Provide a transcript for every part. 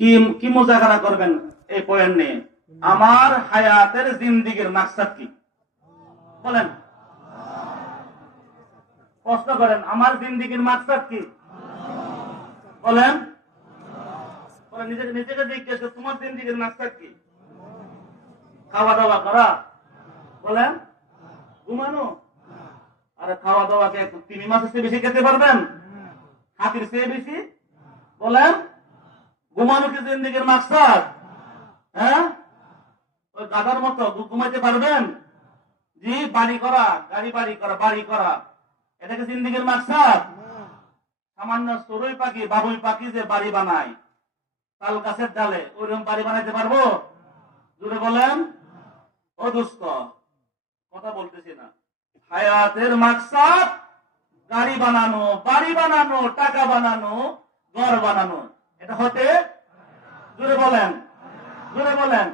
কি কি মুজাকারা করবেন এই পয়েন্ট নিয়ে? আমার হায়াতের জিন্দিগির মাকসাদ কি? বলেন, প্রশ্ন করেন, আমার জিন্দিগির মাকসাদ কি? বলেন, বলেন, নিজেকে নিজেকে জিজ্ঞেস করো, তোমার জিন্দিগির মাকসাদ কি? খাওয়া দাওয়া করা? বলেন, ঘুমানো? আরে খাওয়া দাওয়াকে তিমি মাছের চেয়ে বেশি খেতে পারবেন? হাতির চেয়ে বেশি? বলেন, ঘুমানো কি জিন্দিগির মাকসাদ? হ্যাঁ, ওই গাধার মতো ঘুমাইতে পারবেন? জি, বাড়ি করা, গাড়ি বাড়ি করা, বাড়ি করা, এটাকে জিন্দিগির মাকসাদ? সামান্য চড়ুই পাখি, বাবুই পাখি যে বাড়ি বানায় তাল গাছের ডালে, ওইরকম বাড়ি বানাইতে পারবো? জুড়ে বলেন। ও দুস্থ, কথা বলতেছি না। হায়াতের মাকসাদ গাড়ি বানানো, বাড়ি বানানো, টাকা বানানো, ঘর বানানো, এটা হতে? জুড়ে বলেন, জুড়ে বলেন।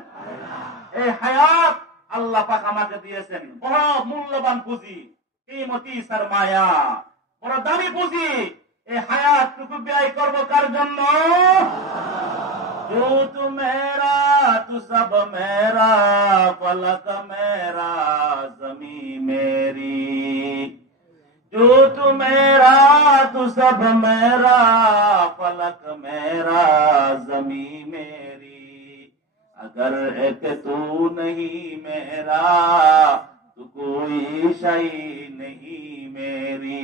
এই হায়াত আল্লাহ পাক আমাকে দিয়েছেন, বড় মূল্যবান পুঁজি, কিমতি সারমায়া, বড় দামি পুঁজি। এই হায়াত টুকু ব্যয় করবো কার জন্য? जो तू मेरा तू सब मेरा, फलक मेरा जमी मेरी, जो तू मेरा तू सब मेरा, फलक मेरा जमी मेरी, अगर एक तू नहीं मेरा तो कोई शई नहीं मेरी।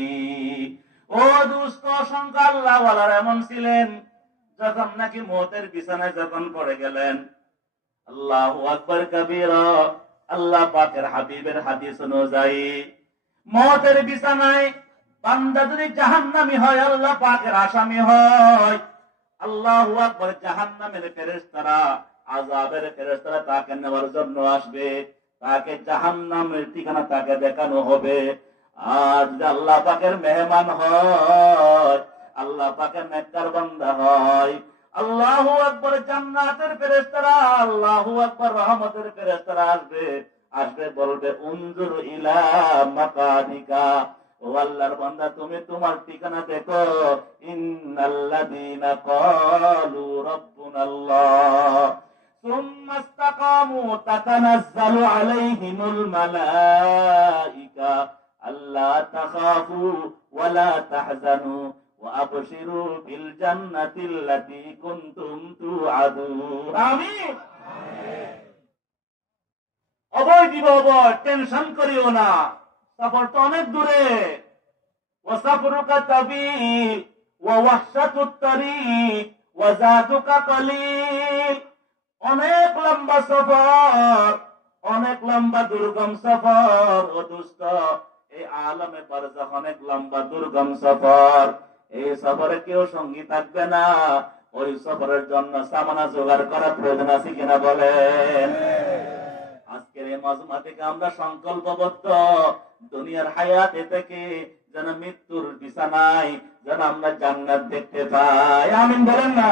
ও দুষ্ট সংখ্যা আল্লাহওয়ালারা এমন ছিলেন, যখন নাকি মৌতের বিছানায় যখন পড়ে গেলেন, আল্লাহু আকবার কবীরা, আল্লাহ পাকের হাবিবের হাদিস অনুযায়ী মৌতের বিছানায় বান্দা যদি জাহান্নামী হয়, আল্লাহ পাকের আসামি হয়, আল্লাহু আকবার, জাহান্নামের ফেরেশতারা, আযাবের ফেরেশতারা তাকে নেওয়ার জন্য আসবে, তাকে জাহান্নামের ঠিকানা তাকে দেখানো হবে। আর যদি আল্লাহ পাকের মেহমান হয়, আল্লাহ পাকের নেককার বান্দা হয়, আল্লাহু আকবার, জান্নাতের ফেরেশতারা, আল্লাহু আকবার, রহমতের ফেরেশতারা আসবে, আসবে বলবে, উনজুর ইলা মাকানিকা, ও আল্লাহর বান্দা তুমি তোমার ঠিকানা দেখো। ইন্নাল্লাযীনা ক্বালু রাব্বুনাল্লাহ সুম্মা ইসতাকামু তাতানাজ্জালু আলাইহিমুল মালাইকা আল্লা তাখাফু ওয়া লা তাহজানু ওয়া আবশিরু বিল জান্নাতিল্লাতী কুনতুম তুআদুন। আমিন। অভয় দিব, অভয়, টেনশন করিও না, সফর তো অনেক দূরে। ওয়া সাফরুকা তাবিল ওয়া ওয়াহশাতুত তারিক ওয়া যাতুকা কলিল, অনেক লম্বা সফর, অনেক লম্বা দুর্গম সফর। ও দুষ্ট, এই আলমে বারজাখ অনেক লম্বা দুর্গম সফর। এই সফরে কেউ সঙ্গী থাকবে না। ওই সফরের জন্য সামানা জোগাড় করা প্রয়োজন আছে কিনা বলেন? আজকের এই মজমা থেকে আমরা সংকল্পবদ্ধ, দুনিয়ার হায়াতে থেকে যেন মৃত্যুর বিছানায় যেন আমরা জান্নাত দেখতে পাই। আমিন বলেন না?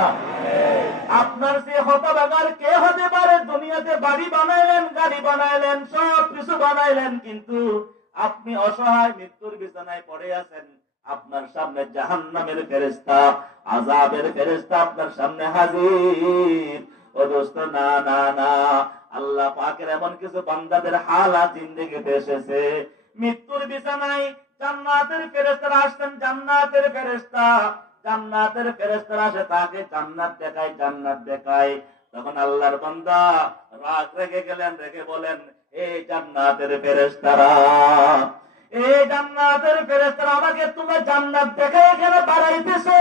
আপনার সে হতভাগার কে হতে পারে? দুনিয়াতে বাড়ি বানাইলেন, গাড়ি বানাইলেন, সব কিছু বানাইলেন, কিন্তু আপনি অসহায় মৃত্যুর বিছানায় পড়ে আছেন। আপনার সামনে জাহান্নামের ফেরেশতা, আযাবের ফেরেশতা আপনার সামনে হাজির। ও দোস্ত, না না না, আল্লাহ পাকের এমন কিছু বান্দাদের হালাত জিন্দেগিতে এসেছে, মৃত্যুর বিছানায় জান্নাতের ফেরেশতারা আসতেন, জান্নাতের ফেরেশতা, জান্নাতের ফেরেশতারা আসে, তাকে জান্নাত দেখায়, জান্নাত দেখায়। তখন আল্লাহর বান্দা রাগ রেগে গেলেন, রেগে বলেন, এই জান্নাতের ফেরেশতারা, এই জান্নাতের ফেরেশতারা, আমাকে তোমরা জান্নাত দেখায় এখানে বাড়াইতেছো?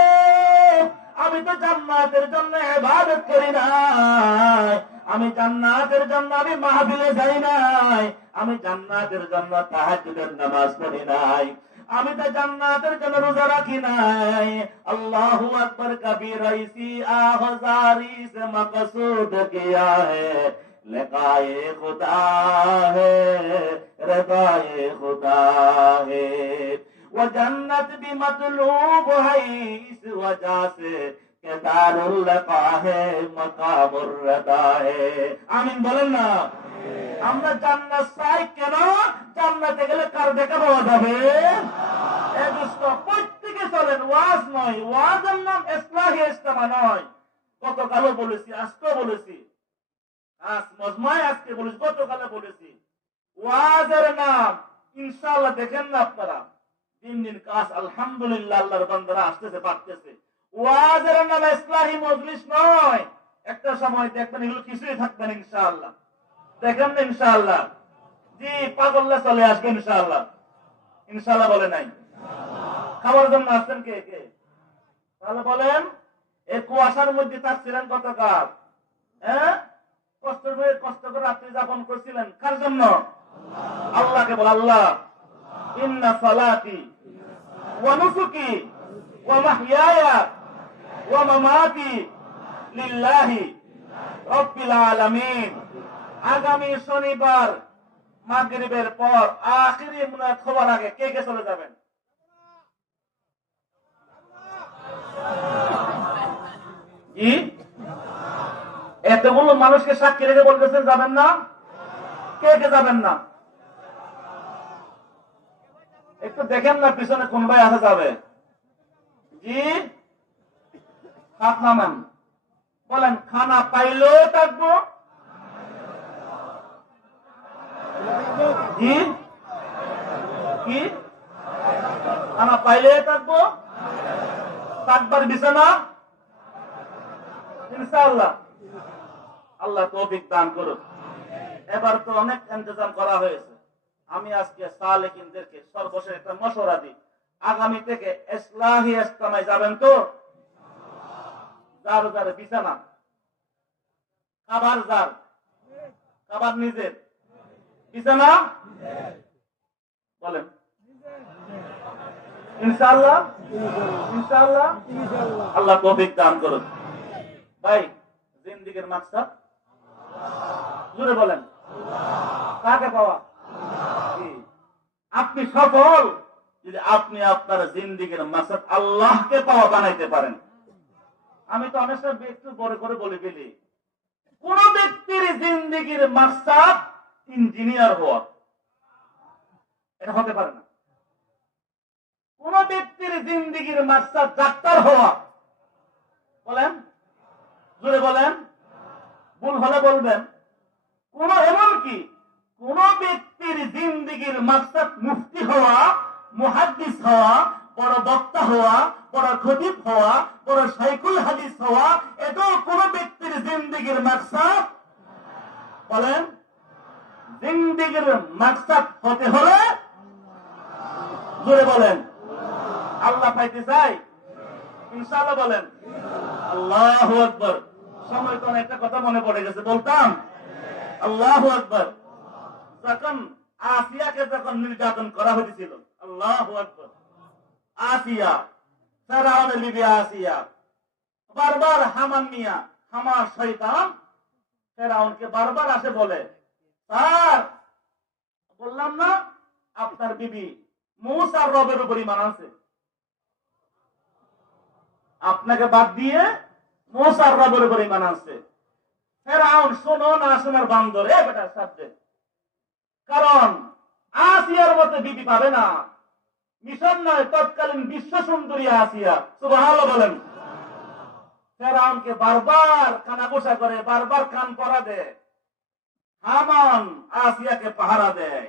আমি তো জান্নাতের জন্য ইবাদত করি নাই, আমি জান্নাতের জন্য আমি মাহফিলে যাই নাই, আমি জান্নাতের জন্য তাহাজ্জুদের নামাজ পড়ি নাই, আমি তো জান্নাতের জন্য রোজা রাখি নাই। আল্লাহু আকবার কবীরা, ইসি আহজারি সে মকসুদ কিয়া হে, লিকায়ে খুদা হে, রিদায়ে খুদা হে, वो जन्नत भी मतलूब है इस वजह से कि दारुल लका है मकामुर रदा है। आमीन बोलेন না? আমরা জান্নাত চাই কেন? জান্নাতে গেলে কার দেখা পাওয়া যাবে? এই দোস্ত, প্রত্যেকে চলেন, ওয়াজ নয়, ওয়াজের নাম ইসলাহি ইজতেমা নয়, গতকালও বলেছি, আজকেও বলেছি, আজ মজমায় আজকে বলেছি, গতকালে বলেছি, ওয়াজের নাম ইনশাআল্লাহ দেখেন না আপনারা, দিন দিন কাজ আলহামদুলিল্লাহ আল্লাহর বান্দারা আসতেছে পারতেছে। ওয়াজের নাম ইসলাহি মজলিস নয়। একটা সময় দেখবেন এগুলো কিছুই থাকবেন ইনশাআল্লাহ, দেখেন না ইনশাআল্লাহ। জি, পাগল্লা চলে আসবে ইনশাআল্লাহ। ইনশাআল্লাহ বলে নাই? খাবার জন্য আসছেন কে কে? তাহলে বলেন, এই কুয়াশার মধ্যে থাকছিলেন গতকাল, হ্যাঁ, কষ্ট করে রাত্রি যাপন করছিলেন কার জন্য? আল্লাহকে বল, আল্লাহ ইন্না সালাতি ওয়া নুসুকি ওয়া মাহইয়ায়া ওয়া মামাতি লিল্লাহি রাব্বিল আলামিন। আগামী শনিবার মাগরিবের পর আখিরি মুনাজাত হওয়ার আগে কে কে চলে যাবেন? কি এতগুলো মানুষকে সাক্ষী রেখে বলতেছেন যাবেন না? কে কে যাবেন না? একটু দেখেন না পিছনে কোন ভাই আছে যাবে। জি, হাত নামান, বলেন খানা পাইলেও থাকবো। জি, কি খানা পাইলে থাকবো, থাকবার বিছানা ইনশাআল্লাহ। আল্লাহ তৌফিক দান করুন। এবার তো অনেক ইন্তজাম করা হয়েছে। আমি আজকে সালেকিনদেরকে সর্বশেষ একটা মশওয়ারা দিই, আগামী থেকে ইসলাহি ইজতেমায় যাবেন তো, যার যার বিছানা, খাবার যার, খাবার নিজের, বিছানা বলেন ইনশাআল্লাহ। ইনশাআল্লাহ আল্লাহ তৌফিক দান করুন। ভাই, জিন্দেগীর মাকসাদ জোরে বলেন, কাকে পাওয়া? আপনি সফল যদি আপনি আপনার জিন্দেগীর মাকসাদ আল্লাহকে পাওয়া বানাইতে পারেন। আমি তো অনেক সময় একটু বড় করে বলে ফেলি, কোন ব্যক্তির জিন্দেগীর মাকসাদ ইঞ্জিনিয়ার হওয়া, এটা হতে পারে না। কোন ব্যক্তির জিন্দেগীর মাকসাদ ডাক্তার হওয়া, বলেন জোরে বলেন, ভুল হলে বলবেন। কোন এমনকি কোন ব্যক্তির জিন্দেগীর মাকসাদ মুফতি হওয়া, মুহাদ্দিস হওয়া, বড় বক্তা হওয়া, বড় খতিব হওয়া, বড় শাইখুল হাদিস হওয়া, এটাও কোন ব্যক্তির জিন্দেগীর মাকসাদ। বলেন, জিন্দেগীর মাকসাদ হতে হলে জোরে বলেন আল্লাহ পাইতে চাই ইনশাআল্লাহ বলেন আল্লাহু আকবার। সময় তো একটা কথা মনে পড়ে গেছে, বলতাম আল্লাহু আকবার। যখন আসিয়াকে যখন নির্যাতন করা হয়েছিল, আল্লাহু আকবার, আসিয়া, ফেরাউনের বিবি আসিয়া, বারবার হামান মিয়া, হামার শয়তান ফেরাউনকে বারবার আসে বলে, স্যার বললাম না আপনার বিবি মুসার রবের উপর ঈমান আনছে, আপনাকে বাদ দিয়ে মুসার রবের উপর ঈমান আনছে। ফেরাউন শোনো না শোনার বান্দর, বেটার সাথে, কারণ আসিয়ার মতো বিবি পাবে না, মিশন নয়, তৎকালীন বিশ্ব সুন্দরী আসিয়া, সুবহানাল্লাহ বলেন। ফেরাউনকে বারবার কানাঘুষা করে, বারবার কান পরা দেয়, হামান আসিয়াকে পাহারা দেয়।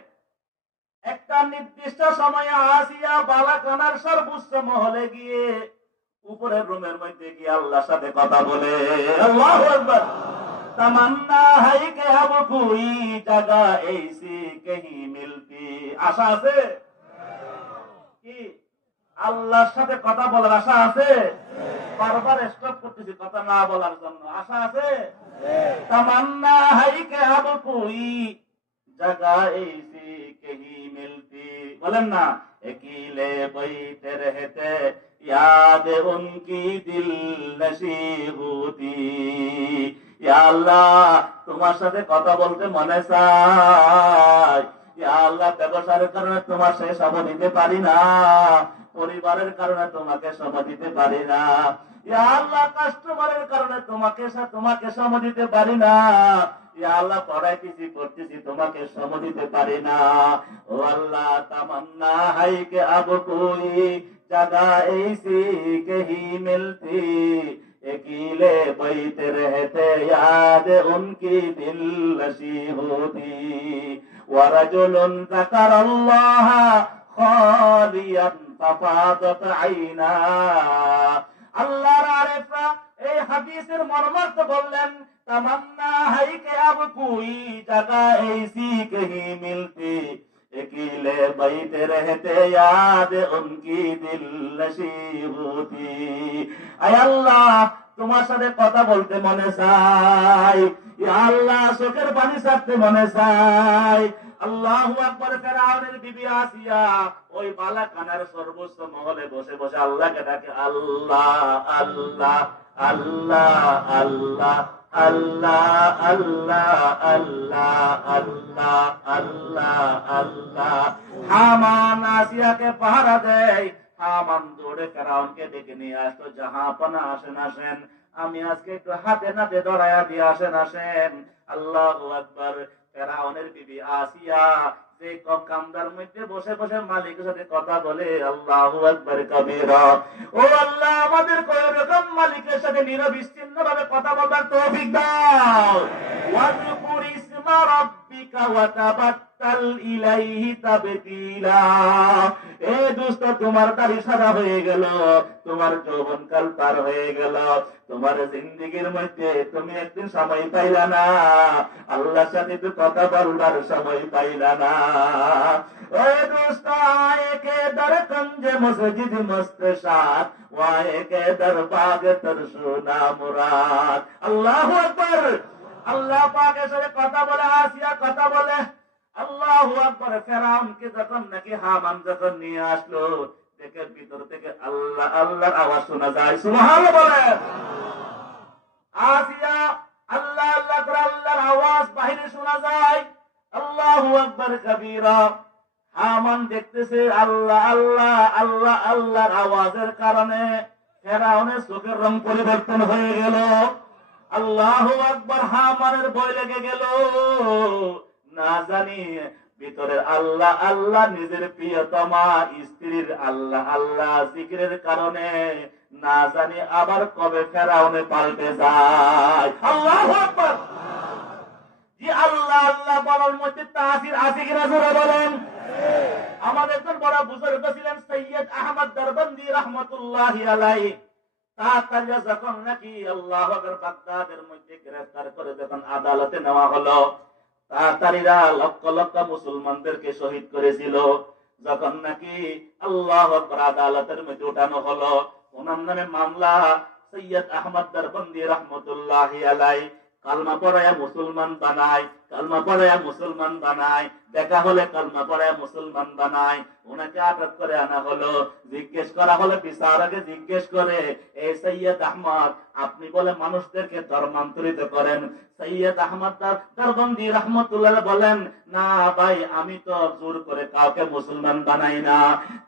একটা নির্দিষ্ট সময়ে আসিয়া বালাকানার সর্বোচ্চ মহলে গিয়ে উপরের রুমের মধ্যে গিয়ে আল্লাহর সাথে কথা বলে, আল্লাহু আকবার। তামান্না হাই কে আব কোই জায়গা এইসি কহি মিলতি, আশা আছে কি আল্লাহর সাথে কথা বলার আশা আছে? বারবার স্টপ করতেছি কথা না বলার জন্য, আশা আছে? তামান্না হাই কে আব কোই জায়গা এইসি কহি মিলতি, বলেন না, একিলে বইতে রহতে याद उनकी दिल नसीबूती। ইয়া আল্লাহ, তোমার সাথে কথা বলতে মনে চায়। ইয়া আল্লাহ, ব্যবসার কারণে তোমার সাথে সময় দিতে পারি না, পরিবারের কারণে তোমাকে সময় দিতে পারি না। ইয়া আল্লাহ, কাস্টমারের কারণে তোমাকে সময় দিতে পারি না। ইয়া আল্লাহ, পড়াইতেছি পড়তেছি তোমাকে সময় দিতে পারি না। ও আল্লাহ, তামান্না হাই কে আব কোই জায়গা ऐसी कहीं मिलती, अकेले बैठे रहते याद उनकी दिल नशी होती वरजुलुन ज़करल्लाह खालियन तफादत आइना আল্লাহর আরেফরা এই হাদিসের মর্মার্থ বললেন तमन्ना है कि अब कोई जगह ऐसी कहीं मिलती अकेले बैठे रहते याद उनकी दिल नशी होती आय अल्लाह তোমার সাথে কথা বলতে মনে চাই ইয়া আল্লাহ চোখের পানি ছাড়তে মনে চাই আল্লাহু আকবার ফেরাউনের বিবি আসিয়া ওই বালাখানার সর্বোচ্চ মহলে বসে বসে আল্লাহকে ডাকে আল্লাহ আল্লাহ আল্লাহ আল্লাহ আল্লাহ আল্লাহ আল্লাহ আল্লাহ আল্লাহ আল্লাহ হামান আসিয়াকে পাহারা দেয় হামান দৌড়ে ফেরাউনকে ডেকে নিয়ে আসতো জাহাপনা আসেন আসেন আমি আজকে একটু হাতে নাতে দড়াইয়া দিয়ে আসেন আসেন আল্লাহু আকবার ফেরাউনের বিবি আসিয়া যে কামদার মধ্যে বসে বসে মালিকের সাথে কথা বলে আল্লাহু আকবার কবীরা ও আল্লাহ আমাদের কোন রকম মালিকের সাথে নিরবিচ্ছিন্ন ভাবে কথা বলার তৌফিক দাও ওয়াজকুর ইসমা রাব্বিকা ওয়া তাবাত্তাল ইলাইহি তাবতিলা এ দোস্ত তোমার দাড়ি সাদা হয়ে গেল তোমার যৌবনকাল পার হয়ে গেল তোমার জিন্দেগীর মধ্যে তুমি একদিন সময় পাইলা না আল্লাহর সাথে তো কথা বলবার সময় পাইলা না ওই দোস্ত আয়ে কে দর কঞ্জে মসজিদ মস্ত সাথ ওয়ায়ে কে দর বাগ তরসুনা মুরাদ আল্লাহু আকবার আল্লাহ পাকের সাথে কথা বলে আসিয়া কথা বলে আল্লাহু আকবার ফেরাউনকে যখন নাকি হামান যখন নিয়ে আসলো দেখে ভিতর থেকে আল্লাহ আল্লাহর আওয়াজ শোনা যায় সুবহানাল্লাহ বলেন আসিয়া আল্লাহ আল্লাহ করে আল্লাহর আওয়াজ বাইরে শোনা যায় আল্লাহু আকবার কবীরা হামান দেখতেছে আল্লাহ আল্লাহ আল্লাহ আল্লাহর আওয়াজের কারণে ফেরাউনের চোখের রং পরিবর্তন হয়ে গেল আল্লাহু আকবার হামানের ভয় লেগে গেল না জানি ভিতরের আল্লাহ আল্লাহ নিজের প্রিয়তমা স্ত্রীর আল্লাহ আল্লাহ জিকিরের কারণে না জানি আবার কবে ফেরাউনে পাল্টে যায় আল্লাহু আকবার জি আল্লাহ আল্লাহ বলার মধ্যে তাসির আছে কিনা জোরে বলেন আমাদের একজন বড় বুজুর্গ ছিলেন সৈয়দ আহমদ দরবন্দি রাহমাতুল্লাহি আলাইহি তাড়াতাড়ি যখন নাকি আল্লাহু আকবার বাগদাদের মধ্যে গ্রেফতার করে যখন আদালতে নেওয়া হলো তাড়াতাড়িরা লক্ষ লক্ষ মুসলমানদেরকে শহীদ করেছিল যখন নাকি আল্লাহু আকবার আদালতের মধ্যে উঠানো হলো ওনার নামে মামলা সৈয়দ আহমদ দরবন্দি রাহমাতুল্লাহি আলাইহি কালমা পড়ায়া মুসলমান বানায় কালমা পড়ায়া মুসলমান বানায় দেখা হলে কালমা পড়ায়া মুসলমান বানায় ওনাকে আটক করে আনা হলো জিজ্ঞেস করা হলো বিচারকে জিজ্ঞেস করে এই সৈয়দ আহমদ আপনি বলে মানুষদেরকে ধর্মান্তরিত করেন সৈয়দ আহমদ দরবন্দি রাহমাতুল্লাহ বলেন না ভাই আমি তো জোর করে কাউকে মুসলমান বানাই না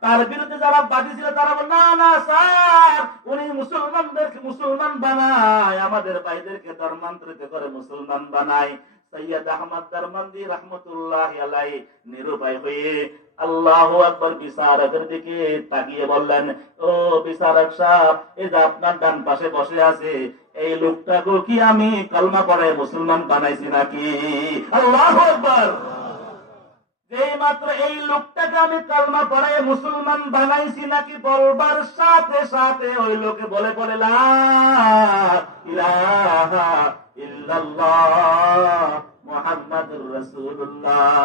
তার বিরুদ্ধে যারা বাদী ছিল তারা বলে না না স্যার উনি মুসলমানদেরকে মুসলমান বানায় আমাদের ভাইদেরকে ধর্মান্তরিত করে মুসলমান বানায় সৈয়দ আহমদ দরবন্দি রাহমাতুল্লাহি আলাইহি নিরুপায় হয়ে আল্লাহু আকবার বিচারকের দিকে তাকিয়ে বললেন ও বিচারক সাহেব এই যে আপনার ডান পাশে বসে আছে এই লোকটাকে কি আমি কালমা পড়ে মুসলমান বানাইছি নাকি আল্লাহু আকবার যেই মাত্র এই লোকটাকে আমি কালমা পড়ে মুসলমান বানাইছি নাকি বলবার সাথে সাথে ওই লোকে বলে বলে লা ইলাহা ইল্লাল্লাহ মুহাম্মাদুর রাসূলুল্লাহ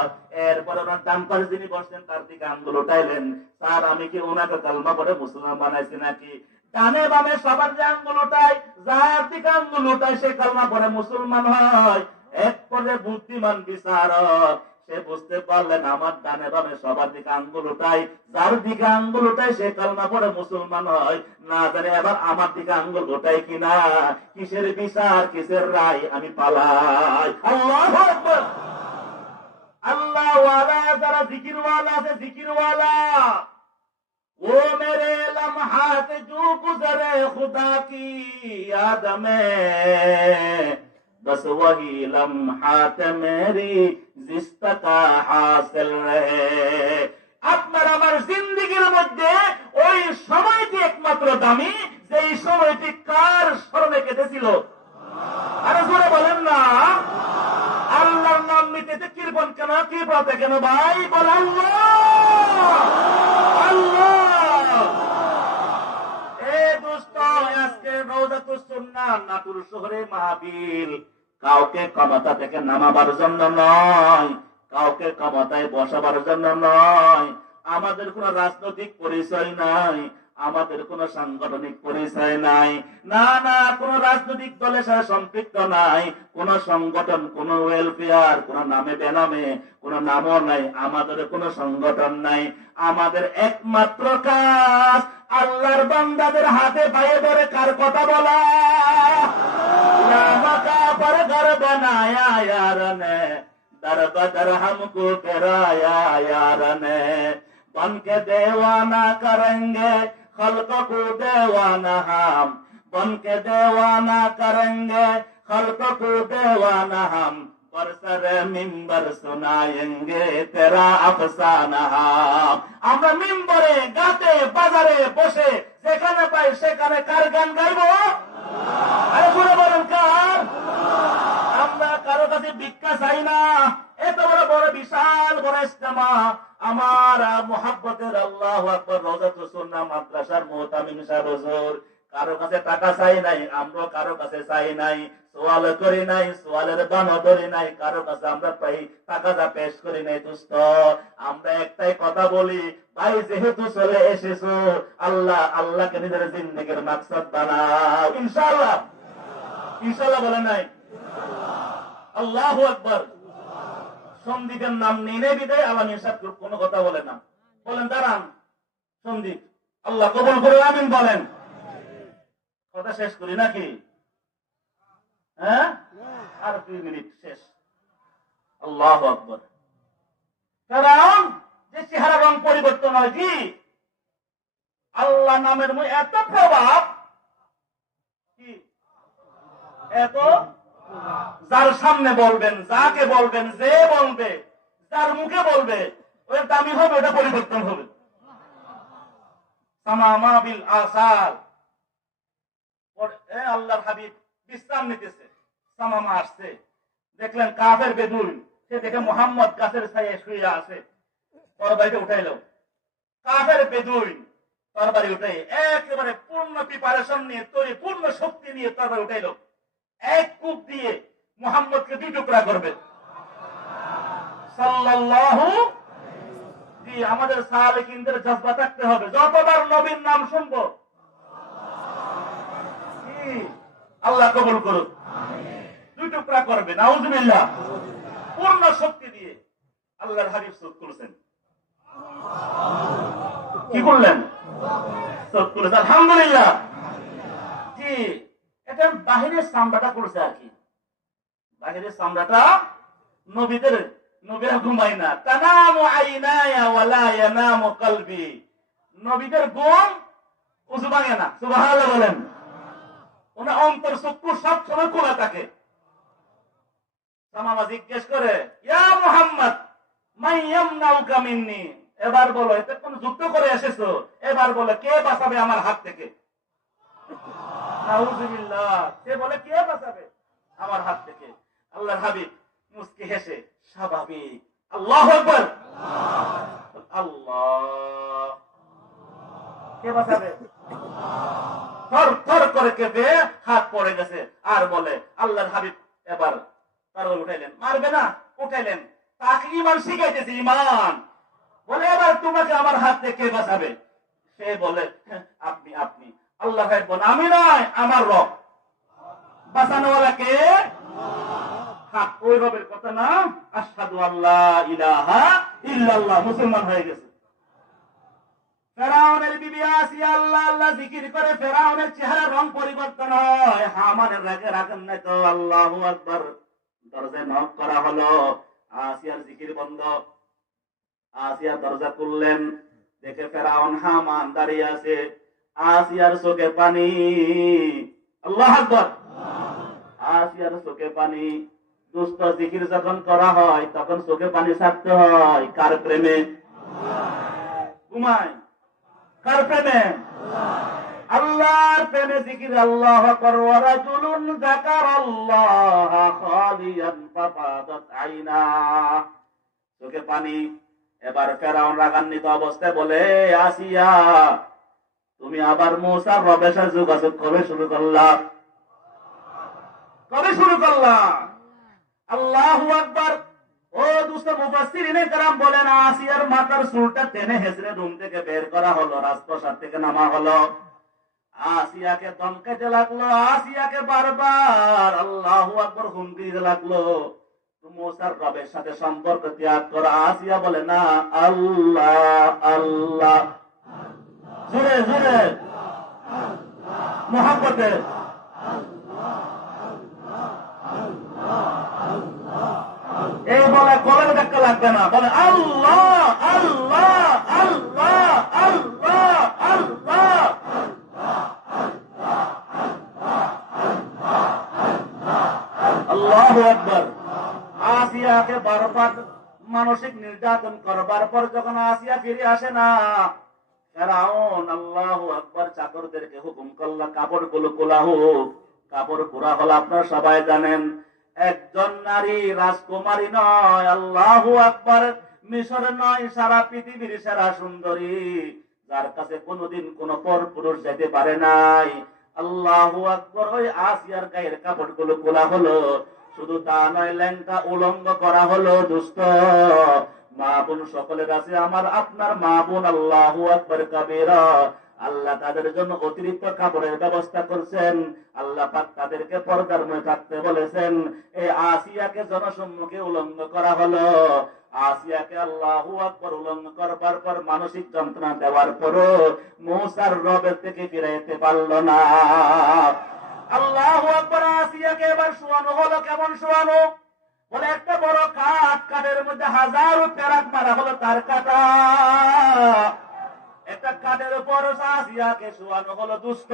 এরপর ওনার ডান পাশে যিনি বসছেন তার দিকে আঙ্গুল উঠাইলেন স্যার আমি কি ওনাকে কালমা পড়ে মুসলমান বানাইছি নাকি ডানে বামে সবার যে আঙ্গুল উঠায় যার দিকে আঙ্গুল উঠায় সে কালমা পড়ে মুসলমান হয় এক পর্যায়ে বুদ্ধিমান বিচারক সে বুঝতে পারলেন আমার ডানে বামে সবার দিকে আঙ্গুল উঠাই যার দিকে আঙ্গুল উঠাই সে কালমা পড়ে মুসলমান হয় না জানে আবার আমার দিকে আঙ্গুল উঠাই কিনা কিসের বিচার কিসের রায় আমি পালাই আল্লাহু আকবার আল্লাহ ওয়ালা যারা জিকিরওয়ালা আছে জিকিরওয়ালা वो मेरे लम्हात जो गुजरे खुदा की याद में बस वही लम्हात मेरी जिस्ता का हासिल रहे আপনার আমার জিন্দেগীর মধ্যে ওই সময়টি একমাত্র দামি যে এই সময়টি কার স্মরণে কেটেছিল? আরে জোরে বলেন না। আল্লাহর নাম নিতে কৃপণ কেন, কৃপাতে কেন ভাই? বল আল্লাহ আল্লাহ। এ দোস্ত, আজকে রওজাতুস সুন্নাহ নাটোর শহরে মাহফিল কাউকে ক্ষমতা থেকে নামাবার জন্য নয়, কাউকে ক্ষমতায় বসাবার জন্য নয়। আমাদের কোন রাজনৈতিক পরিচয় নাই, আমাদের কোন সাংগঠনিক পরিচয় নাই, না না, কোন রাজনৈতিক দলের সাথে সম্পৃক্ত নাই, কোন সংগঠন, কোন ওয়েলফেয়ার, কোন নামে বেনামে কোন নামও নাই, আমাদের কোন সংগঠন নাই। আমাদের একমাত্র কাজ আল্লাহর বান্দাদের হাতে পায়ে ধরে কার কথা বলা। লামাকা পর ঘর বানায়া यार ने दर बदर हमको कराया यार ने बन के देवाना करेंगे खल्क को देवाना हम बन के देवाना करेंगे खल्क को देवाना हम बरसरे मिंबर सुनाएंगे तेरा अफसाना। আমরা মিম্বরে, গাতে, বাজারে বসে যেখানে পাই সেখানে কার গান গাইব? আরে বলে বলেন কার? আমরা কারো কাছে ভিক্ষা চাই না। এত বড় বড় বিশাল বড় ইজতেমা, আমার মুহাব্বতের আল্লাহু আকবার রওজাতুস সুন্নাহ মাদ্রাসার মুহতামিম সাহেব হুজুর, কারো কাছে টাকা চাই নাই, আমরা কারো কাছে চাই নাই, সোয়াল করি নাই, সোয়ালের বানও ধরি নাই, কারো কাছে আমরা টাকা যা পেশ করি নাই। দোস্ত, আমরা একটাই কথা বলি, ভাই যেহেতু চলে এসেছো, আল্লাহ আল্লাহকে নিজের জিন্দেগির মাকসাদ বানাও। ইনশাআল্লাহ ইনশাআল্লাহ বলে নাই? আল্লাহু আকবার। সন্দীপের নাম নিয়ে বিদায় আলামিন সাহেব কোন কথা বলে না, বলেন দাঁড়ান সন্দীপ, আল্লাহ কবুল করে আমিন বলেন। কথা শেষ করি নাকি? হ্যাঁ, আর 2 মিনিট শেষ। আল্লাহু আকবার। কারণ যে চেহারা রং পরিবর্তন হয় কি, আল্লাহ নামের মধ্যে এত প্রভাব, কি এত, যার সামনে বলবেন, যাকে বলবেন, যে বলবে, যার মুখে বলবে, ওই দামি হবে, ওটা পরিবর্তন হবে। সামামা বিল আসার, আল্লাহর হাবিব বিশ্রাম নিতেছে, সামামা আসছে, দেখলেন কাফের বেদুইন, সে দেখে মোহাম্মদ গাছের ছায়ায় শুয়ে আছে, তরবারিটা উঠাইল। কাফের বেদুইন তরবারি উঠাই একেবারে পূর্ণ প্রিপারেশন নিয়ে, তৈরি পূর্ণ শক্তি নিয়ে তরবারি উঠাইল। এক কূপ দিয়ে মুহাম্মদকে 2 টুকরা করবে। সাল্লাল্লাহু। জি, আমাদের সালেকিনদের জজবা থাকতে হবে, যতবার নবীর নাম শুনবো আল্লাহ কবুল করুক, 2 টুকরা করবে। নাউজুবিল্লাহ। পূর্ণ শক্তি দিয়ে আল্লাহর হাবিব সুখ করেছেন। কি করলেন? সুখ করেছেন। আলহামদুলিল্লাহ। জি, এটা বাহিরের চামড়াটা করছে আর কি, বাহিরের চামড়াটা নবীদের, নবীরা ঘুমায় না। তানামু আইনায়া ওয়ালা ইয়ানামু কলবি, নবীদের ঘুম উজু ভাঙে না। সুবহানাল্লাহ বলেন। ওনার অন্তর চক্ষু সব সময় খোলা থাকে। সামামা জিজ্ঞেস করে, ইয়া মুহাম্মদ মান ইয়ামনাউকা মিন্নি, এবার বলো, এতে কোন যুদ্ধ করে এসেছো, এবার বলো কে বাঁচাবে আমার হাত থেকে? নাউজুবিল্লাহ। সে বলে কে বাঁচাবে আমার হাত থেকে? আল্লাহর হাবিব মুস্কি হেসে স্বাভাবিক, আল্লাহু আকবার, আল্লাহ, কে বাঁচাবে? থর থর করে কেঁপে হাত পড়ে গেছে, আর বলে আল্লাহর হাবিব এবার তরবারি উঠাইলেন, মারবে না, উঠাইলেন, তাকে ঈমান শিখাইতেছে, ঈমান। বলে এবার তোমাকে আমার হাত থেকে কে বাঁচাবে? সে বলে আপনি, আপনি। আল্লাহ ভাই বলে আমি নয়, আমার রব, বাঁচানোওয়ালা কে? হাত ওই রবের কথা না, আশহাদু আল্লাহ ইলাহা ইল্লাল্লাহ, মুসলমান হয়ে গেছে। ফেরাউনের বিবি আসিয়া আল্লাহ আল্লাহ জিকির করে, ফেরাউনের চেহারা রং পরিবর্তন হয়। হামানের রাগে রাখেন নাই তো। আল্লাহু আকবার। দরজায় নক করা হলো, আসিয়ার জিকির বন্ধ। আসিয়া দরজা খুললেন, দেখে ফেরাউন হামান দাঁড়িয়ে আছে, আসিয়ার চোখে পানি। আল্লাহু আকবার। আসিয়ার চোখে পানি। দুষ্ট জিকির যখন করা হয় তখন চোখে পানি ছাড়তে হয়। কার প্রেমে ঘুমায়? কার প্রেমে? আল্লাহর প্রেমে জিকির আল্লাহু আকবার ওয়া রাজুলুন যাকারাল্লাহ খালিয়ান ফাফাদাত আইনা, চোখে পানি। এবার ফেরাউন রাগান্বিত অবস্থায় বলে, আসিয়া তুমি আবার মুসার রবের সাথে যোগাযোগ কবে শুরু করলা? কবে শুরু করলা? আল্লাহু আকবার। ও দুষ্ট মুফাসসিরিনে কেরাম বলেন, আসিয়ার মাথার চুলটা টেনে হেঁচড়ে রুম থেকে বের করা হলো, রাজপ্রাসাদ থেকে নামা হলো। আসিয়াকে দমকাইতে লাগলো, আসিয়াকে বারবার আল্লাহু আকবার হুমকি দিতে লাগলো, মুসার রবের সাথে সম্পর্ক ত্যাগ করো। আসিয়া বলে, না, আল্লাহ আল্লাহ, জোরে জোরে মুহাব্বতে। এই বলে কলের ধাক্কা লাগবে না, বলে আল্লাহ আল্লাহ আল্লাহ আল্লাহ আল্লাহ। আল্লাহু আকবার। আসিয়াকে বারবার মানসিক নির্যাতন করবার পর যখন আসিয়া ফিরে আসে না, ফেরাউন আল্লাহু আকবার চাকরদেরকে হুকুম করল, কাপড়গুলো খোলা হোক। কাপড় খোলা হলো, আপনারা সবাই জানেন, একজন নারী রাজকুমারী নয়, আল্লাহু আকবার, মিশর নয়, সারা পৃথিবীর সেরা সুন্দরী, যার কাছে কোনোদিন কোন পর পুরুষ যেতে পারে নাই। আল্লাহু আকবার। ওই আসিয়ার গায়ের কাপড়গুলো খোলা হলো, শুধু তা নয়, লেঙ্কা উলঙ্গ করা হলো। দুষ্ট মা বোন সকলের আছে, আমার আপনার মা বোন, আল্লাহু আকবার কাবীরা। আল্লাহ তাদের জন্য অতিরিক্ত কাপড়ের ব্যবস্থা করছেন। আল্লাহ পাক তাদেরকে পর্দার মধ্যে থাকতে বলেছেন। এই আসিয়াকে জনসম্মুখে উলঙ্গ করা হলো। আসিয়াকে আল্লাহু আকবার উলঙ্গ করবার পর মানসিক যন্ত্রণা দেওয়ার পরও মূসার রবের থেকে ফিরাইতে পারল না। আল্লাহু আকবার। আসিয়াকে এবার শোয়ানো হলো। কেমন শোয়ানো? বলে একটা বড় কাঠের মধ্যে হাজারো পেরাক মারা হলো, তার কাটা একটা কাঠের উপর আসিয়াকে শোয়ানো হলো। দুষ্ট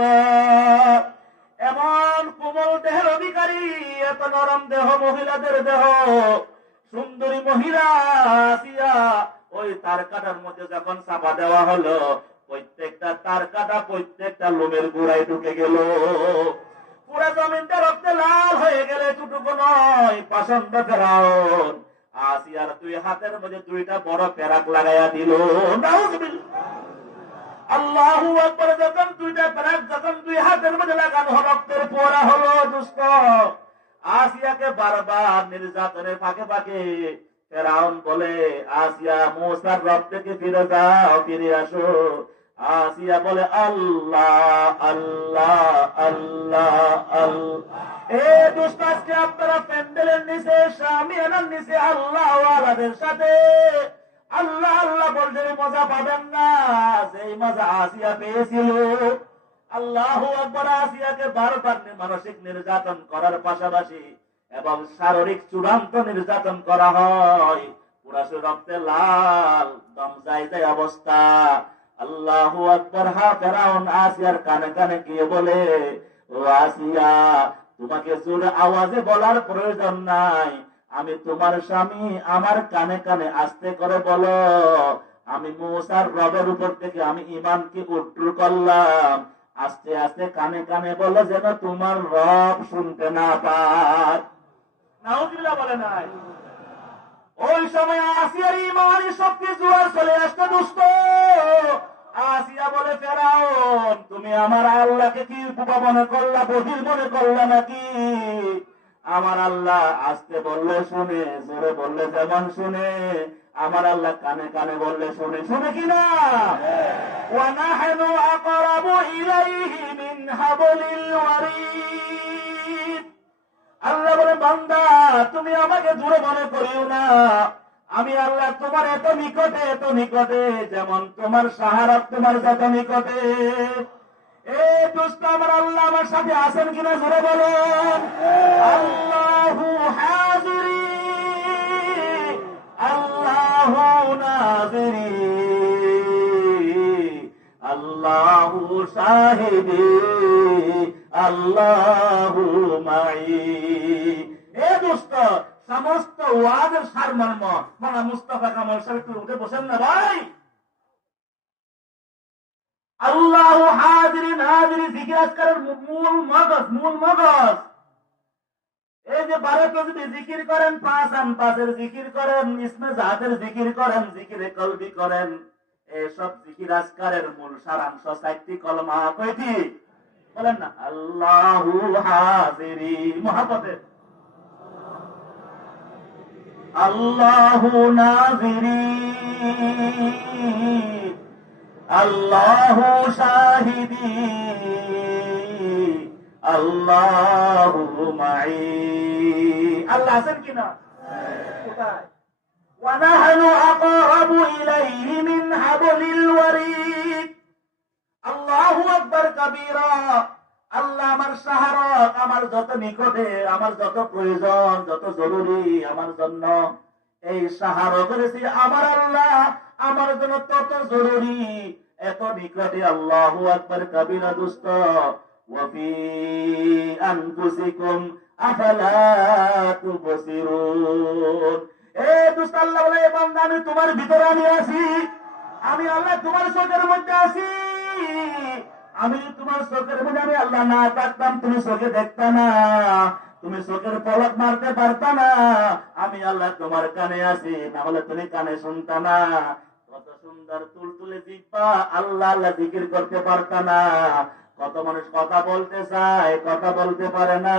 এমন কোমল দেহের অধিকারী, এত নরম দেহ, মহিলাদের দেহ, সুন্দরী মহিলা আসিয়া ওই তার কাটার মধ্যে যখন চাপা দেওয়া হলো, প্রত্যেকটা তার কাটা প্রত্যেকটা লোমের গোড়ায় ঢুকে গেল। পুরা জমিনটা রক্তে লাল হয়ে গেলে এতটুকু নয়, পাষণ্ড ফেরাউন আসিয়ার দুই হাতের মধ্যে দুইটা বড় পেরাক লাগাইয়া দিল। আল্লাহু আকবার। যখন দুইটা পেরাক যখন দুই হাতের মধ্যে লাগানো হলো, রক্তের পোড়া হলো। দুষ্ট আসিয়াকে বারবার নির্যাতনের ফাঁকে ফাঁকে ফেরাউন বলে, আসিয়া মূসার রব থেকে ফিরে যাও, ফিরে আসো। আসিয়া বলে, আল্লাহ আল্লাহ আল্লাহ আল্লাহ। এ দুষ্ট, আজকে আপনারা প্যান্ডেলের নিচে, শামিয়ানার নিচে আল্লাহ ওয়ালাদের সাথে আল্লাহ আল্লাহ বলতে মজা পাবেন না, সেই মজা আসিয়া পেয়েছিল। আল্লাহু আকবার। আসিয়াকে বারবার মানসিক নির্যাতন করার পাশাপাশি এবং শারীরিক চূড়ান্ত নির্যাতন করা হয়। পুরা রক্তে লাল, দম যায় যায় অবস্থা। আল্লাহু আকবার। ফেরাউন আসিয়ার কানে কানে গিয়ে বলে, ও আসিয়া, তোমাকে জোরে আওয়াজে বলার প্রয়োজন নাই, আমি তোমার স্বামী, আমার কানে কানে আস্তে করে বলো, আমি মূসার রবের উপর থেকে আমি ঈমানকে উট্টু করলাম। আস্তে আস্তে কানে কানে বলো, যেন তোমার রব শুনতে না পায়। নাউজুবিল্লাহ বলে নাই। ওই সময় আসিয়ার ঈমানি শক্তি জোয়ার চলে আসতে। দুষ্ট আসিয়া বলে, ফেরাউন, তুমি আমার আল্লাহকে কি উপমা মনে করলা, বধির মনে করলা নাকি? আমার আল্লাহ আস্তে বললে শুনে, জোরে বললে যেমন শুনে, আমার আল্লাহ কানে কানে বললে শুনে। শুনে কিনা? ওয়ানাহনু আকরাবু ইলাইহি মিন হাবলিল ওয়ারিদ। আল্লাহ বলে, বান্দা, তুমি আমাকে জোরে মনে করিও না, আমি আল্লাহ তোমার এত নিকটে, এত নিকটে, যেমন তোমার সাহারাত তোমার যত নিকটে। এ দুষ্ট, আমার আল্লাহ আমার সাথে আছেন কিনা জোরে বলেন। আল্লাহু হাজিরি আল্লাহু নাজিরি আল্লাহু শাহিদি আল্লাহু মাই। এ দুষ্ট, সমস্ত ওয়াজের সারমর্ম মানা মুস্তাফা কামাল সাহেব একটু উঠে বসেন না ভাই। আল্লাহ হাজিরিন হাজিরি জিকির আজকারের মূল মগজ। এই যে 12 তসবিহ জিকির করেন, 5 পাঁচের জিকির করেন, ইসমে জাতের জিকির করেন, জিকিরে কলবি করেন, এসব জিকির আজকারের মূল সারাংশ 4টি কলমা। কয়টি বলেন না? আল্লাহু হাজিরি মহব্বতে, আল্লাহু নাজিরি, আল্লাহু শাহিদি, আল্লাহু মাই। আল্লাহ আছেন কিনা? কোথায়? ওয়া নাহনু আকরাবু ইলাইহি মিন হাবলিল ওয়ারিদ। আল্লাহু আকবার কাবীরা। আল্লাহ আমার সাহারক, আমার যত নিকটে, আমার যত প্রয়োজন, যত জরুরি আমার জন্য, এই সাহারক করেছি আমার আল্লাহ আমার জন্য তত জরুরি, এত নিকটে। আল্লাহু আকবার কাবীরা। দুস্ত ওয়া ফি আনফুসিকুম আফালা তুবসিরুন। দুস্ত আল্লাহ বলে, বান্দা আমি তোমার ভিতরে আমি আছি, আমি আল্লাহ তোমার চোখের মধ্যে আছি। আমি তোমার চোখের মধ্যে আমি আল্লাহ না থাকতাম তুমি চোখে দেখতা না, তুমি চোখের পলক মারতে পারতা না। আমি আল্লাহ তোমার কানে আছি, না হলে তুমি কানে শুনতা না। কত সুন্দর তুলতুলে জিহ্বা, আল্লাহ আল্লাহ জিকির করতে পারতা না। কত মানুষ কথা বলতে চায়, কথা বলতে পারে না।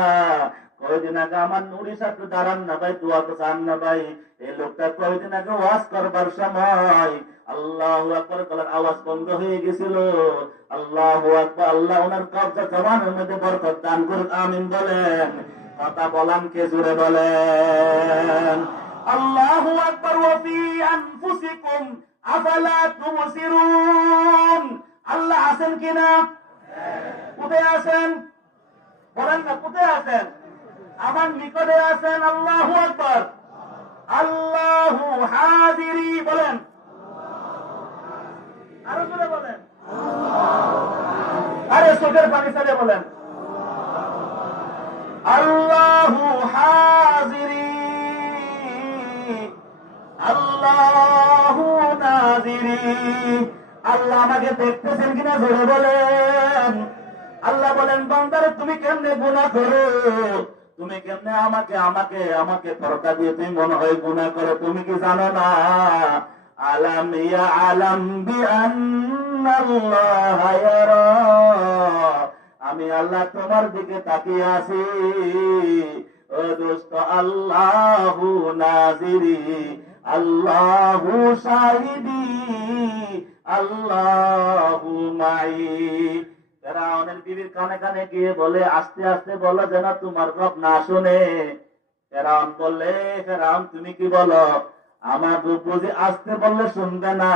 কয়দিন আগে আমার নুরি সাথে দাঁড়ান না ভাই, দোয়া তো চান না ভাই। এই লোকটা কয়দিন আগে ওয়াজ করবার সময় আল্লাহু আকবার বলার আওয়াজ বন্ধ হয়ে গেছিল। আল্লাহু আকবার, আল্লাহ ওনার কবজা জবানের মধ্যে বরকত দান করুন, আমিন বলেন। কথা বলান কে জোরে বলেন? আল্লাহু আকবার। ওয়া ফি আনফুসিকুম আফালা তুবসিরুন। আল্লাহ আছেন কিনা? কোথায় আছেন বলেন না? কোথায় আছেন? আমার নিকটে আছেন। আল্লাহু আকবার। আল্লাহু হাজিরি বলেন, আরো জোরে বলেন, আরে চোখের পানি চালিয়ে বলেন, আল্লাহু হাজিরি, আল্লাহু নাজিরি। আল্লাহ আমাকে দেখতেছেন কিনা জোরে বলেন। আল্লাহ বলেন, বান্দারে তুমি কেমনে গুনাহ করো, তুমি কেমনে আমাকে আমাকে আমাকে ফরকা দিয়ে তুমি মনে হয় গুনাহ করো, তুমি কি জানো না? আলাম ইয়া আলাম বিআন্নাল্লাহা ইয়ারা। আমি আল্লাহ তোমার দিকে তাকিয়ে আছি। ও দোস্ত, আল্লাহু নাজিরি, আল্লাহু শাহিদি, আল্লাহু মাই। ফেরাউনের বিবির কানে কানে গিয়ে বলে, আস্তে আস্তে বলো যেন তোমার রব না শুনে। ফেরাউন বললে, ফেরাউন তুমি কি বলো? আমার রূপ বুঝি আস্তে বললে শুনবে না,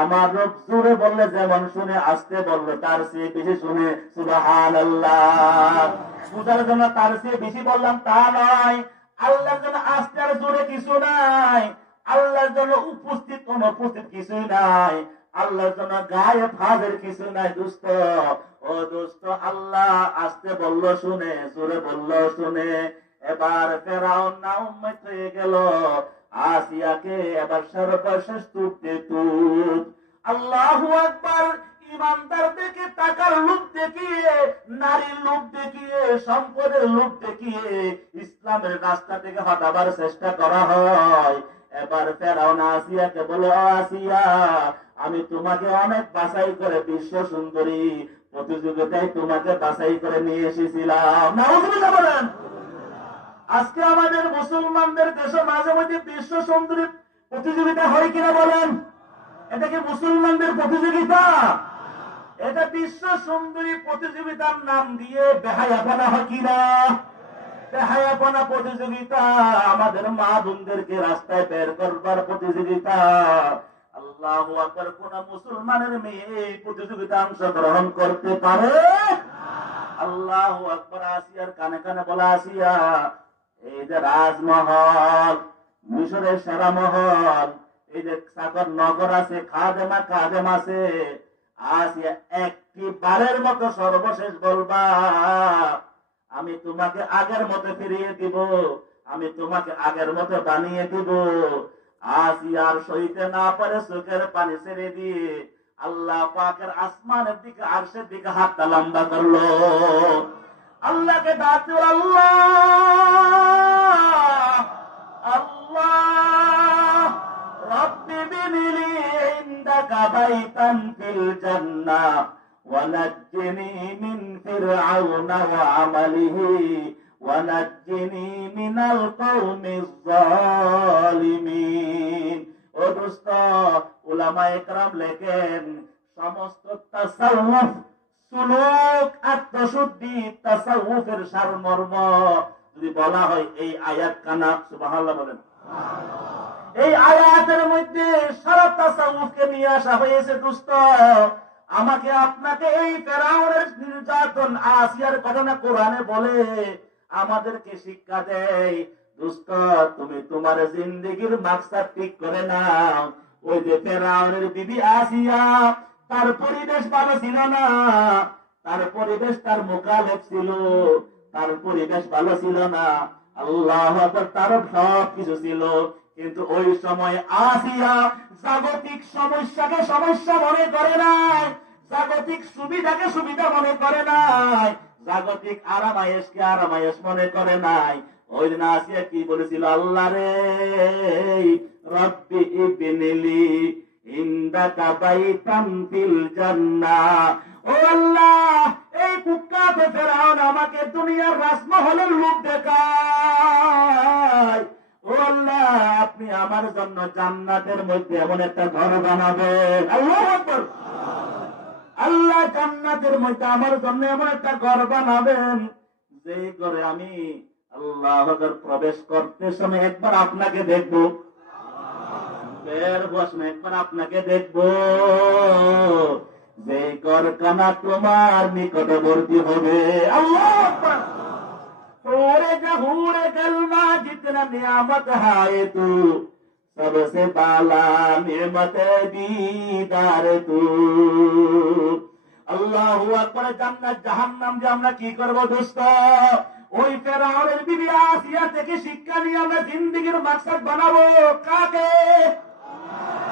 আমার রূপ জোরে বললে যেমন শুনে, আস্তে বললে তার চেয়ে বেশি শুনে। সুবহানাল্লাহ। বুঝার জন্য তার চেয়ে বেশি বললাম তা নয়, আল্লাহর জন্য আস্তে আর জোরে কিছু নাই, আল্লাহর জন্য উপস্থিত অনুপস্থিত কিছুই নাই, আল্লাহর জন্য গায়ে ফাঁদের কিছু নাই। দুস্থ ও দুস্থ, আল্লাহ আস্তে বলল শুনে, জোরে বলল শুনে। এবার ফেরাউন না উম্মত হয়ে গেল, আসিয়াকে এবার সর্বশেষ তুপতে তুপ। আল্লাহু আকবার। ইমানদার দেখে টাকার লোভ দেখিয়ে, নারীর লোভ দেখিয়ে, সম্পদের লোভ দেখিয়ে ইসলামের রাস্তা থেকে হটাবার চেষ্টা করা হয়। এবার ফেরাউন আসিয়াকে বলে, আসিয়া আমি তোমাকে অনেক বাছাই করে বিশ্ব সুন্দরী প্রতিযোগিতায় তোমাকে বাছাই করে নিয়ে এসেছিলাম। নাউজুবিল্লাহ বলেন। আজকে আমাদের মুসলমানদের দেশে মাঝে মধ্যে বিশ্ব সুন্দরী প্রতিযোগিতা হয় কিনা বলেন? এটা কি মুসলমানদের প্রতিযোগিতা? এটা বিশ্ব সুন্দরী প্রতিযোগিতার নাম দিয়ে বেহায়াপনা হয় কিনা? বেহায়াপনা প্রতিযোগিতা, আমাদের মা বোনদেরকে রাস্তায় বের করবার প্রতিযোগিতা। আল্লাহু আকবার। কোন মুসলমানের মেয়ে এই প্রতিযোগিতা অংশগ্রহণ করতে পারে? আল্লাহু আকবার। আসিয়ার কানে কানে বলা, আসিয়া এই যে রাজমহল, মিশরের সেরা মহল, এই যে সাগর নগর আছে, খাদেমা কাদেম আছে, আসিয়া একটি বারের মতো সর্বশেষ বলবা, আমি তোমাকে আগের মতো ফিরিয়ে দিব, আমি তোমাকে আগের মতো বানিয়ে দিব। আসিয়ার সইতে না পারে চোখের পানি ছেড়ে দিয়ে আল্লাহ পাকের আসমানের দিকে আরশের দিকে হাতটা লম্বা করলো, আল্লাহকে ডাকতে, আল্লাহ আল্লাহ রব্বি বিনিলি ইনদাকা বাইতান ফিল জান্নাহ ওয়া নাজ্জিনি মিন ফিরআউনা ওয়া আমালিহি ওয়া নাজ্জিনি মিনাল কওমিজ জালিমিন। ও দোস্ত, উলামায়ে কেরাম লেখেন সমস্ত তাসাউফ, সুলুক, আত্মশুদ্ধি, তাসাউফের সারমর্ম যদি বলা হয় এই আয়াত কানা, সুবহানাল্লাহ বলেন। এই আয়াতের মধ্যে সারা তাসাউফকে নিয়ে আসা হয়েছে। দোস্ত, আমাকে আপনাকে এই ফেরাউনের নির্যাতন, আসিয়ার ঘটনা কোরআনে বলে আমাদেরকে শিক্ষা দেয়। দোস্ত, তুমি তোমার জিন্দেগির মাকসাদ ঠিক করে নাও। ওই যে ফেরাউনের বিবি আসিয়া, তার পরিবেশ ভালো ছিল না, তার পরিবেশ তার মুখালেফ ছিল, তার পরিবেশ ভালো ছিল না, আল্লাহ তার সব কিছু ছিল। কিন্তু ওই সময় আসিয়া জাগতিক সমস্যাকে সমস্যা মনে করে নাই, জাগতিক সুবিধাকে সুবিধা মনে করে নাই, জাগতিক আরামায়েশকে আরামায়েশ মনে করে নাই। ওই দিন আসিয়া কি বলেছিল? আল্লাহ রে, রব্বি ইবনিলি ইনদাকা বাইতান ফিল জান্নাহ। ও আল্লাহ, এই কুখ্যাত ফেরাউন আমাকে দুনিয়ার রাজমহলের রূপ দেখায়। ও আল্লাহ, আপনি আমার জন্য জান্নাতের মধ্যে এমন একটা ঘর বানাবেন। আল্লাহু আকবার। আল্লাহ জান্নাতের মধ্যে আমার জন্য এমন একটা ঘর বানাবেন, যে ঘরে আমি আল্লাহ প্রবেশ করতে সময় একবার আপনাকে দেখবো, বের বসনে একবার আপনাকে দেখবো, যে ঘরখানা তোমার নিকটবর্তী হবে। আল্লাহু আকবার। হুরে কলমা জিতনা নিয়ামত হায় তু, सबसे बाला नियमत दीदार तू। আল্লাহু আকবার। জান্নাত জাহান্নাম যে আমরা কি করব দোস্ত? ওই ফেরাউনের বিবি আসিয়া থেকে শিক্ষা নিয়ে আমরা জিন্দেগির মাকসাদ বানাবো। কাকে?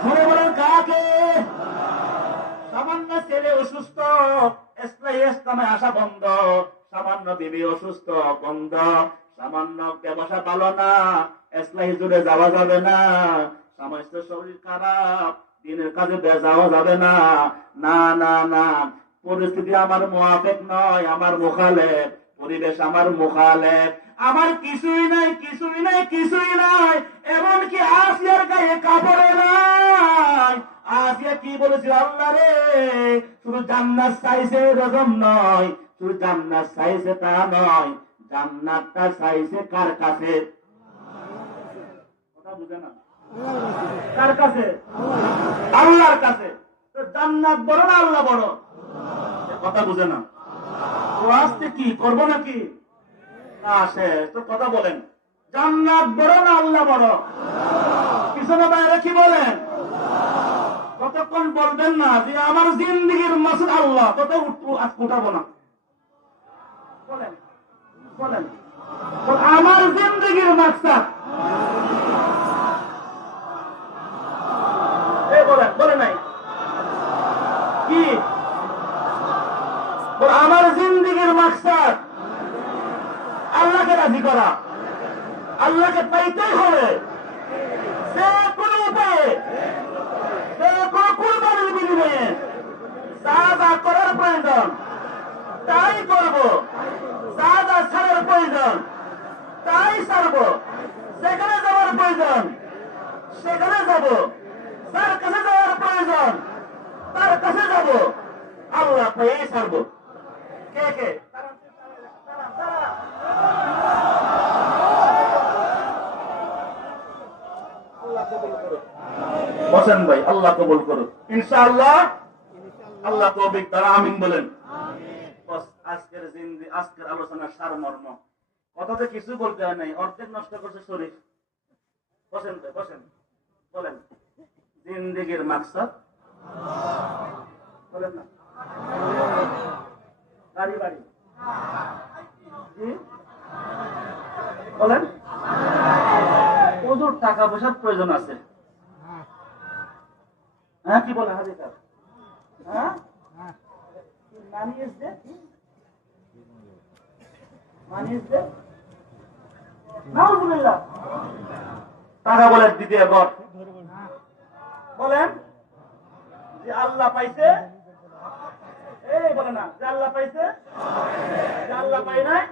ধরে বলেন কাকে? সামান্য ছেলে অসুস্থ, ইসলামে আসা বন্ধ, সামান্য বিবি অসুস্থ বন্ধ, সামান্য ব্যবসা ভালো না, ইসলাহি জুড়ে যাওয়া যাবে না, সমস্ত শরীর খারাপ, দিনের কাজে যাওয়া যাবে না, না না না, পরিস্থিতি আমার মুআফিক নয়, আমার মুখালেফ, পরিবেশ আমার মুখালেফ, আমার কিছুই নাই, কিছুই নাই, কিছুই নাই, এমনকি আসিয়ার গায়ে কাপড় নাই। আসিয়া কি বলেছিল? আল্লাহ রে, শুধু জান্নাত চাইছে এরকম নয়, শুধু জান্নাত চাইছে তা নয়, জান্নাতটা চাইছে কার কাছে? কথা বুঝে না? কার কাছে? আল্লাহর কাছে। তো জান্নাত বড় না আল্লাহ বড়? কথা বুঝে না? ও আসতে কি করবো নাকি? না শেষ তো কথা বলেন। জান্নাত বড় না আল্লাহ বড়? পিছনে বাইরে কি বলেন? কতক্ষণ বলবেন না যে আমার জিন্দেগির মাসুদ আল্লাহ, কত উঠাবো না? বলেন বলেন, আমার জিন্দেগির মাকসাদ বলেন, বলে নাই কি? আমার জিন্দেগির মাকসাদ আল্লাহকে রাজি করা, আল্লাহকে পাইতেই হবে, সে কোনো উপায়ে, সে কোনো কুরবানির বিনিময়ে যা যা করার প্রয়োজন তাই করব, যা যা ছাড়ার প্রয়োজন তাই ছাড়ব, যেখানে যাওয়ার প্রয়োজন সেখানে যাব, যার কাছে যাওয়ার প্রয়োজন তার কাছে যাব, আল্লাহ পেয়েই ছাড়ব। কে কে? বসেন ভাই, আল্লাহ কবুল করুন ইনশাআল্লাহ। আল্লাহ তৌফিক দ্বারা আমিন বলেন। আজকের আলোচনার সারমর্ম কথাতে কিছু বলতে হয় নাই, অর্ধেক নষ্ট করছে শরীর। বসেন ভাই, বসেন, বলেন জিন্দেগির মাকসাদ বলেন না? গাড়ি বাড়ি বলেন, প্রচুর টাকা পয়সার প্রয়োজন আছে। হ্যাঁ কি বলে হাজিকার? হ্যাঁ মানিয়েছে মানিয়েছে নাউজুবিল্লাহ টাকা বলে দ্বিতীয় ঘর বলেন যে আল্লাহ পাইছে এই বলে না যে আল্লাহ পাইছে যে আল্লাহ পাই নাই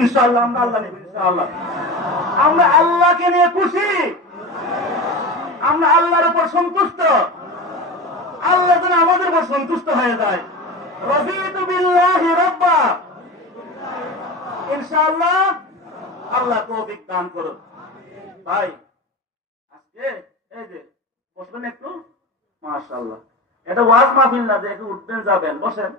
ইনশাআল্লাহ আমরা আল্লাহ নেব ইনশাআল্লাহ আমরা আল্লাহকে নিয়ে খুশি আমরা আল্লাহর উপর সন্তুষ্ট আল্লাহ যেন আমাদের উপর সন্তুষ্ট হয়ে যায় রাদিতু বিল্লাহি রাব্বা ইনশাআল্লাহ আল্লাহ তৌফিক দান করুন ভাই আজকে এই যে বসবেন একটু মাশাআল্লাহ এটা ওয়াজ মাহফিল না যে একটু উঠবেন যাবেন বসেন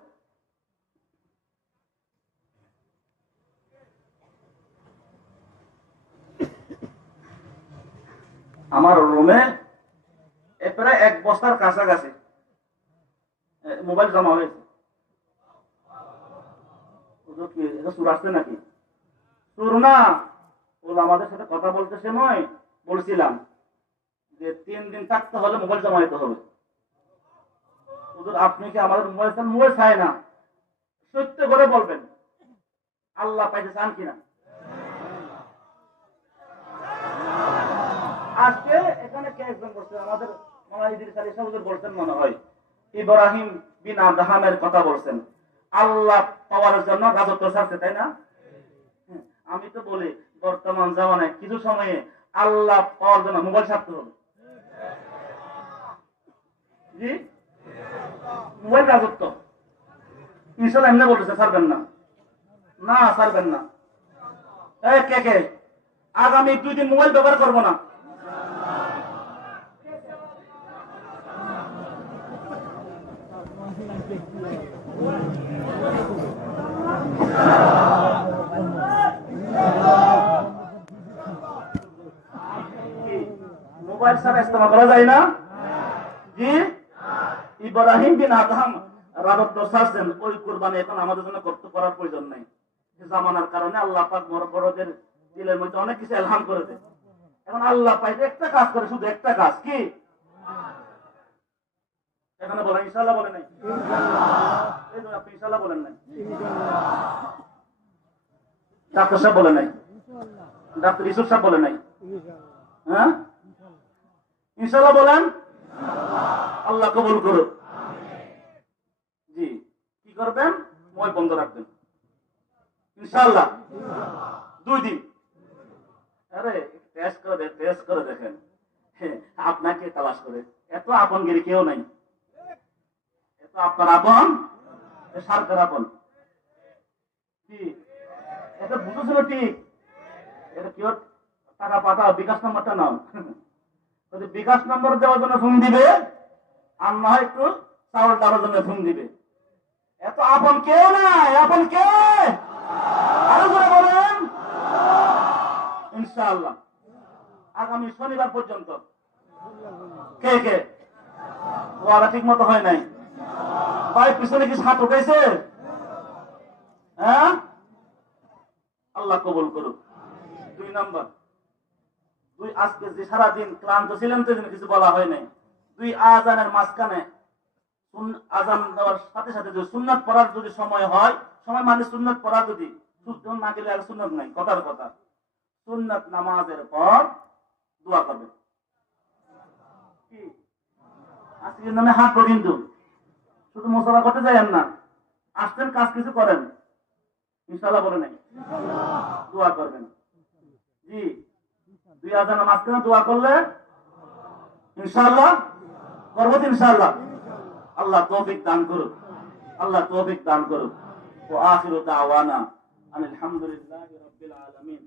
আমার রুমে প্রায় 1 বস্তার কাছাকাছি মোবাইল জমা হয়েছে এটা সুর আসছে নাকি সুর না ওরা আমাদের সাথে কথা বলতেছে নয় বলছিলাম যে 3 দিন থাকতে হলে মোবাইল জমা দিতে হবে আপনি কি আমাদের মোবাইল চায় না সত্য করে বলবেন আল্লাহ পাইতে চান কিনা আজকে এখানে কে একজন বলছে আমাদের ইদ্রিস আলী সাহেব বলছেন মনে হয় ইব্রাহিম বিন আদহামের কথা বলছেন আল্লাহ পাওয়ার জন্য রাজত্ব ছাড়ছে তাই না আমি তো বলি বর্তমান জামানায় কিছু সময়ে আল্লাহ পাওয়ার জন্য মোবাইল ছাড়তে হবে জি মোবাইল রাজত্ব ইনশাআল্লাহ এমনি বলতেছে ছাড়বেন না না ছাড়বেন না কে কে আগামী 2 দিন মোবাইল ব্যবহার করবো না মোবাইল ছাড়া ইস্তেমাল করা যায় না জি ইব্রাহিম বিন আদহাম রাজত্ব ছাড়ছেন ওই কুরবানি এখন আমাদের জন্য করার প্রয়োজন নাই জামানার কারণে আল্লাহ পাক বড়দের দিলের মধ্যে অনেক কিছু এলহাম করেছে এখন আল্লাহ পাইতে একটা কাজ করে শুধু একটা কাজ কি এখানে বলেন ইনশাআল্লাহ বলেন নাই আপনি ইনশাআল্লাহ বলেন নাই ডাক্তার সাহেব বলে নাই ডাক্তার ইসুফ সাহেব বলে নাই হ্যাঁ ইনশাআল্লাহ বলেন আল্লাহ কবুল করুন জি কি করবেন মোবাইল বন্ধ রাখবেন ইনশাআল্লাহ 2 দিন আরে টেস্ট করে দেখেন আপনাকে তালাশ করে এত আপনগিরি কেউ নাই এত আপনার আপন সরকার আপন কি এটা বুঝেছিল ঠিক এটা কি টাকা পাঠাও বিকাশ নাম্বারটা নাও যদি বিকাশ নম্বর দেওয়ার জন্য ফোন দিবে আর না হয় একটু চাউল দেওয়ার জন্য ফোন দিবে এত আপন কেউ নাই আপন কে আরো করে বলেন ইনশাআল্লাহ আগামী শনিবার পর্যন্ত কে কে ওরা ঠিক মতো হয় নাই ভাই পিছনে কি হাত উঠেছে হ্যাঁ আল্লাহ কবুল করুক 2 নম্বর আজকে যে সারাদিন ক্লান্ত ছিলেন তো কিছু বলা হয় নাই 2 আজানের মাঝখানে আজান দেওয়ার সাথে সাথে যদি সুন্নাত পড়ার যদি সময় হয় সময় মানে সুন্নাত পড়া যদি না গেলে আর সুন্নাত নাই কথার কথা সুন্নাত নামাজের পর দোয়া করবেন কি আজকের নামে হাত কিন্তু শুধু মুসাফা করতে যাইয়েন না আসছেন কাজ কিছু করেন ইনশাআল্লাহ বলে নাই দোয়া করবেন জি 2 আজানের মাঝখানে দোয়া করলে ইনশাআল্লাহ করব ইনশাআল্লাহ আল্লাহ তৌফিক দান করুন আল্লাহ তৌফিক দান করুন ওয়া আখিরু দাওয়ানা আলহামদুলিল্লাহি রাব্বিল আলামিন